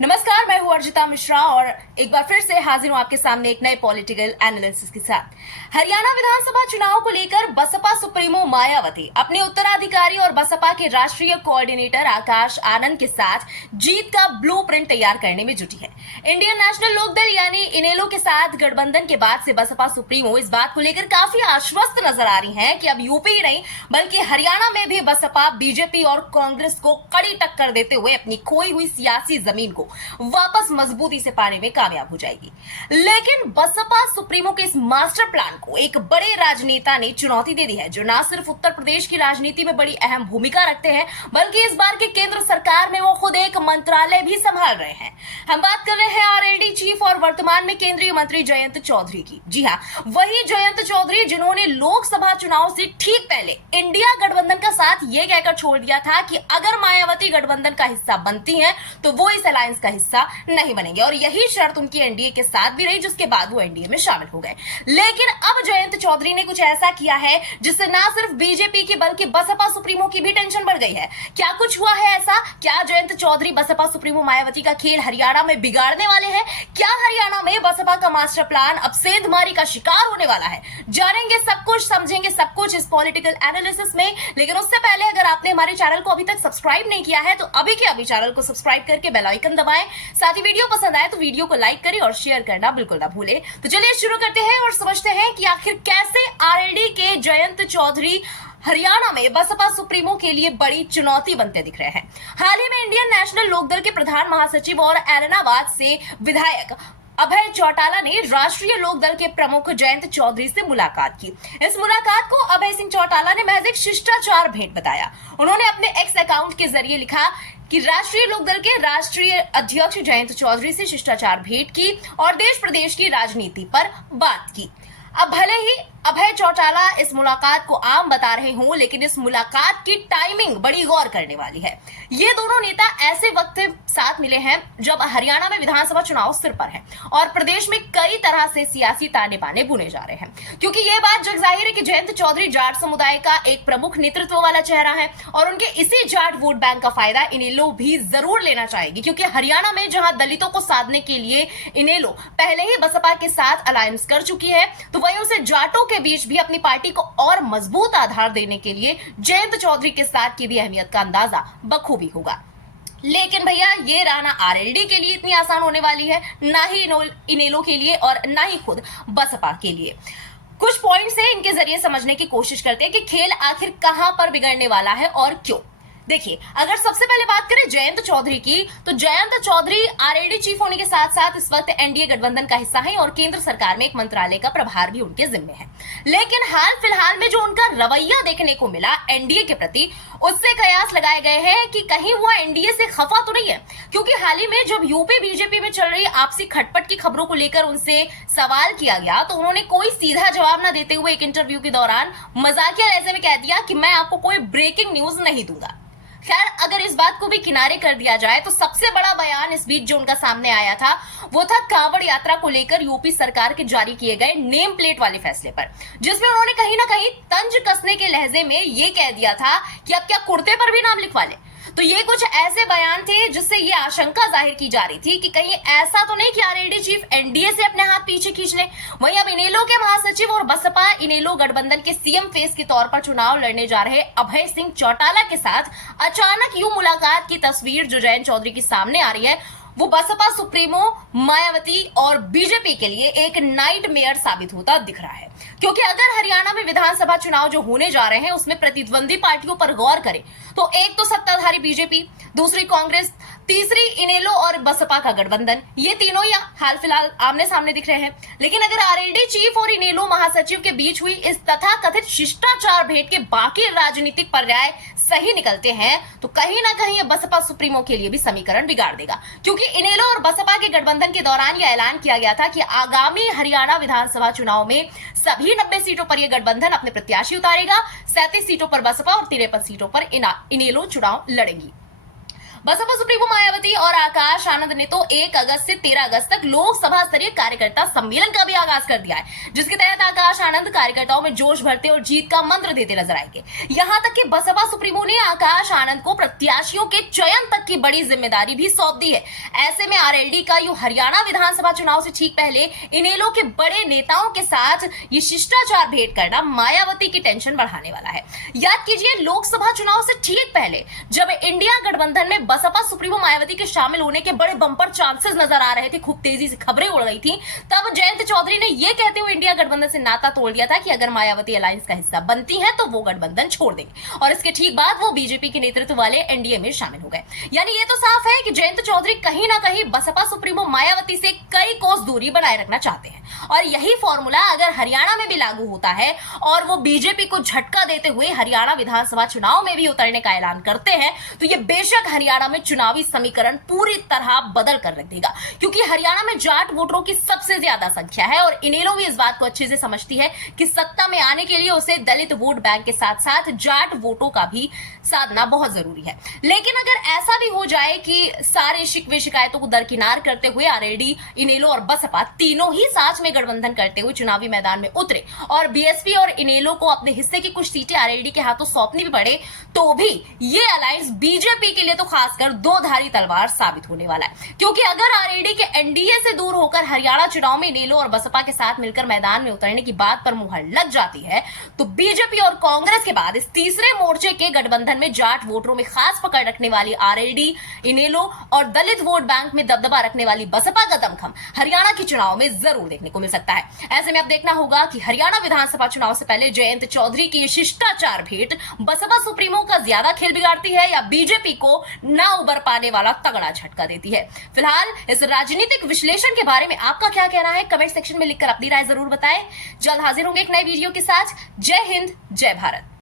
नमस्कार, मैं हूं अर्जिता मिश्रा और एक बार फिर से हाजिर हूं आपके सामने एक नए पॉलिटिकल एनालिसिस के साथ। हरियाणा विधानसभा चुनाव को लेकर बसपा सुप्रीमो मायावती अपने उत्तराधिकारी और बसपा के राष्ट्रीय कोऑर्डिनेटर आकाश आनंद के साथ जीत का ब्लूप्रिंट तैयार करने में जुटी है। इंडियन नेशनल लोकदल यानी इनेलो के साथ गठबंधन के बाद से बसपा सुप्रीमो इस बात को लेकर काफी आश्वस्त नजर आ रही हैं कि अब यूपी ही नहीं बल्कि हरियाणा में भी बसपा बीजेपी और कांग्रेस को कड़ी टक्कर देते हुए अपनी खोई हुई सियासी जमीन को वापस मजबूती से पाने में कामयाब हो जाएगी। लेकिन बसपा सुप्रीमो के इस मास्टर प्लान को एक बड़े राजनेता ने चुनौती दे दी है, जो न सिर्फ उत्तर प्रदेश की राजनीति में बड़ी अहम भूमिका रखते हैं बल्कि इस बार की केंद्र सरकार में वो खुद एक मंत्रालय भी संभाल रहे हैं। हम बात कर रहे हैं आरएलडी चीफ और वर्तमान में केंद्रीय मंत्री जयंत चौधरी की। जी हाँ, वही जयंत चौधरी जिन्होंने लोकसभा चुनाव से ठीक पहले इंडिया गठबंधन का साथ ये कहकर छोड़ दिया था कि अगर मायावती गठबंधन का हिस्सा बनती हैं तो वो इस अलायंस का हिस्सा नहीं बनेंगे, और यही शर्त उनकी एनडीए के साथ भी रही, जिसके बाद वो एनडीए में शामिल हो गए। लेकिन अब जयंत चौधरी ने कुछ ऐसा किया है जिससे ना सिर्फ बीजेपी की बल्कि बसपा सुप्रीमो की भी टेंशन बढ़ गई है। क्या कुछ हुआ है ऐसा? क्या जयंत चौधरी बसपा सुप्रीमो मायावती का खेल हरियाणा में बिगाड़ने वाले हैं? क्या हरियाणा में बसपा का मास्टर प्लान अब सेंधमारी का शिकार होने वाला है? जानेंगे सब कुछ, समझेंगे सब कुछ इस पॉलिटिकल एनालिसिस में। लेकिन उससे पहले अगर आपने हमारे चैनल को अभी तक सब्सक्राइब नहीं किया है तो अभी के अभी चैनल को सब्सक्राइब करके बेल आइकन दबाएं। साथ ही वीडियो पसंद आए तो वीडियो को लाइक करें और शेयर करना बिल्कुल ना भूलें। तो चलिए शुरू करते हैं और समझते हैं कि आखिर कैसे आरएलडी के जयंत चौधरी हरियाणा में बसपा सुप्रीमो के लिए बड़ी चुनौती बनते दिख रहे हैं। हाल ही में इंडियन नेशनल लोकदल के प्रधान महासचिव और ऐलनाबाद से विधायक अभय चौटाला ने राष्ट्रीय लोकदल के प्रमुख जयंत चौधरी से मुलाकात की। इस मुलाकात को अभय सिंह चौटाला ने महज एक शिष्टाचार भेंट बताया। उन्होंने अपने एक्स अकाउंट के जरिए लिखा कि राष्ट्रीय लोकदल के राष्ट्रीय अध्यक्ष जयंत चौधरी से शिष्टाचार भेंट की और देश प्रदेश की राजनीति पर बात की। अब भले ही अभय चौटाला इस मुलाकात को आम बता रहे हों, लेकिन इस मुलाकात की टाइमिंग बड़ी गौर करने वाली है। ये दोनों नेता ऐसे वक्त साथ मिले हैं जब हरियाणा में विधानसभा चुनाव सिर पर है और प्रदेश में कई तरह से सियासी ताने बाने बुने जा रहे हैं। क्योंकि ये बात जग जाहिर है कि जयंत चौधरी जाट समुदाय का एक प्रमुख नेतृत्व वाला चेहरा है और उनके इसी जाट वोट बैंक का फायदा इनेलो भी जरूर लेना चाहेगी। क्योंकि हरियाणा में जहां दलितों को साधने के लिए इनेलो पहले ही बसपा के साथ अलायंस कर चुकी है, तो वहीं उसे जाटों के बीच भी अपनी पार्टी को और मजबूत आधार देने के लिए जयंत चौधरी के साथ की भी अहमियत का अंदाजा बखूबी होगा। लेकिन भैया ये राना आरएलडी के लिए इतनी आसान होने वाली है, ना ही इनेलो के लिए और ना ही खुद बसपा के लिए। कुछ पॉइंट्स हैं, इनके जरिए समझने की कोशिश करते हैं कि खेल आखिर कहां पर बिगड़ने वाला है और क्यों। देखिए, अगर सबसे पहले बात करें जयंत चौधरी की, तो जयंत चौधरी आरएलडी चीफ होने के साथ साथ इस वक्त एनडीए गठबंधन का हिस्सा है और केंद्र सरकार में एक मंत्रालय का प्रभार भी उनके जिम्मे है। लेकिन हाल फिलहाल में जो उनका रवैया देखने को मिला एनडीए के प्रति, उससे कयास लगाए गए हैं कि कहीं वो एनडीए से खफा तो नहीं है। क्योंकि हाल ही में जब यूपी बीजेपी में चल रही आपसी खटपट की खबरों को लेकर उनसे सवाल किया गया, तो उन्होंने कोई सीधा जवाब न देते हुए एक इंटरव्यू के दौरान मजाकिया लहजे में कह दिया कि मैं आपको कोई ब्रेकिंग न्यूज नहीं दूंगा। खैर, अगर इस बात को भी किनारे कर दिया जाए तो सबसे बड़ा बयान इस बीच जो उनका सामने आया था वो था कांवड़ यात्रा को लेकर यूपी सरकार के जारी किए गए नेम प्लेट वाले फैसले पर, जिसमें उन्होंने कहीं ना कहीं तंज कसने के लहजे में ये कह दिया था कि अब क्या कुर्ते पर भी नाम लिखवा ले। तो ये कुछ ऐसे बयान थे जिससे ये आशंका जाहिर की जा रही थी कि कहीं ऐसा तो नहीं कि आरएलडी चीफ एनडीए से अपने हाथ पीछे खींच ले। वहीं अब इनेलो के महासचिव और बसपा इनेलो गठबंधन के सीएम फेस के तौर पर चुनाव लड़ने जा रहे अभय सिंह चौटाला के साथ अचानक यूं मुलाकात की तस्वीर जो जयंत चौधरी की सामने आ रही है, वो बसपा सुप्रीमो मायावती और बीजेपी के लिए एक नाइटमेयर साबित होता दिख रहा है। क्योंकि अगर हरियाणा में विधानसभा चुनाव जो होने जा रहे हैं उसमें प्रतिद्वंदी पार्टियों पर गौर करें तो एक तो सत्ताधारी बीजेपी, दूसरी कांग्रेस, तीसरी इनेलो और बसपा का गठबंधन, ये तीनों या हाल फिलहाल आमने सामने दिख रहे हैं। लेकिन अगर आरएलडी चीफ और इनेलो महासचिव के बीच हुई इस तथाकथित शिष्टाचार भेंट के बाकी राजनीतिक पर्याय सही निकलते हैं तो कहीं ना कहीं ये बसपा सुप्रीमो के लिए भी समीकरण बिगाड़ देगा। क्योंकि इनेलो और बसपा के गठबंधन के दौरान यह ऐलान किया गया था कि आगामी हरियाणा विधानसभा चुनाव में सभी 90 सीटों पर यह गठबंधन अपने प्रत्याशी उतारेगा, 37 सीटों पर बसपा और 53 सीटों पर इनेलो चुनाव लड़ेंगी। बसपा सुप्रीमो मायावती और आकाश आनंद ने तो 1 अगस्त से 13 अगस्त तक लोकसभा स्तरीय कार्यकर्ता सम्मेलन का भी आगाज कर दिया है, जिसके तहत आकाश आनंद कार्यकर्ताओं में जोश भरते और जीत का मंत्र देते नजर आएंगे। यहां तक कि बसपा सुप्रीमो ने आकाश आनंद को प्रत्याशियों के चयन तक की बड़ी जिम्मेदारी भी सौंप दी है। ऐसे में आरएलडी का यू हरियाणा विधानसभा चुनाव से ठीक पहले इनेलो के बड़े नेताओं के साथ ये शिष्टाचार भेंट करना मायावती की टेंशन बढ़ाने वाला है। याद कीजिए, लोकसभा चुनाव से ठीक पहले जब इंडिया गठबंधन में बसपा सुप्रीमो मायावती के शामिल होने के बड़े बंपर चांसेस नजर आ रहे थे, खूब तेजी से खबरें उड़ रही थी, तब जयंत चौधरी ने यह कहते हुए इंडिया गठबंधन से नाता तोड़ दिया था कि अगर मायावती अलायंस का हिस्सा बनती है तो वो गठबंधन छोड़ देंगे, और इसके ठीक बाद वो बीजेपी के नेतृत्व वाले एनडीए में शामिल हो गए। यानी ये तो साफ है कि जयंत चौधरी कहीं ना कहीं बसपा सुप्रीमो मायावती से कई कोस दूरी बनाए रखना चाहते हैं, और यही फॉर्मूला अगर हरियाणा में भी लागू होता है और वो बीजेपी को झटका देते हुए हरियाणा विधानसभा चुनाव में भी उतरने का ऐलान करते हैं, तो ये बेशक हरियाणा में चुनावी समीकरण पूरी तरह बदल कर रख देगा, क्योंकि हरियाणा में जाट वोटरों की सबसे ज्यादा संख्या है और इनेलो भी इस बात को अच्छे से समझती है कि सत्ता में आने के लिए उसे दलित वोट बैंक के साथ साथ जाट वोटों का भी साधना बहुत जरूरी है। लेकिन अगर ऐसा भी हो जाए कि सारे शिकवे शिकायतों को दरकिनार करते हुए आरएलडी, इनेलो और बसपा तीनों ही साथ में गठबंधन करते हुए चुनावी मैदान में उतरे और बीएसपी और इनेलो को अपने हिस्से की कुछ सीटें आरएलडी के हाथों सौंपनी भी पड़े, तो भी ये अलायंस बीजेपी के लिए तो खासकर दो धारी तलवार साबित होने वाला है। क्योंकि अगर आरएलडी के एनडीए से दूर होकर हरियाणा चुनाव में इनेलो और बसपा के साथ मिलकर मैदान में उतरने की बात पर मुहर लग जाती है, तो बीजेपी और कांग्रेस के बाद इस तीसरे मोर्चे के गठबंधन में जाट वोटरों में खास पकड़ रखने वाली आरएलडी, इनेलो और दलित वोट बैंक में दबदबा रखने वाली बसपा का दमखम हरियाणा के चुनाव में जरूर देखने को मिल सकता है। ऐसे में अब देखना होगा कि हरियाणा विधानसभा चुनाव से पहले जयंत चौधरी की शिष्टाचार भेंट बसपा सुप्रीमो का ज्यादा खेल बिगाड़ती है या बीजेपी को ना उबर पाने वाला तगड़ा झटका देती है। फिलहाल इस राजनीतिक विश्लेषण के बारे में आपका क्या कहना है, कमेंट सेक्शन में लिखकर अपनी राय जरूर बताएं। जल्द हाजिर होंगे एक नए वीडियो के साथ। जय हिंद, जय भारत।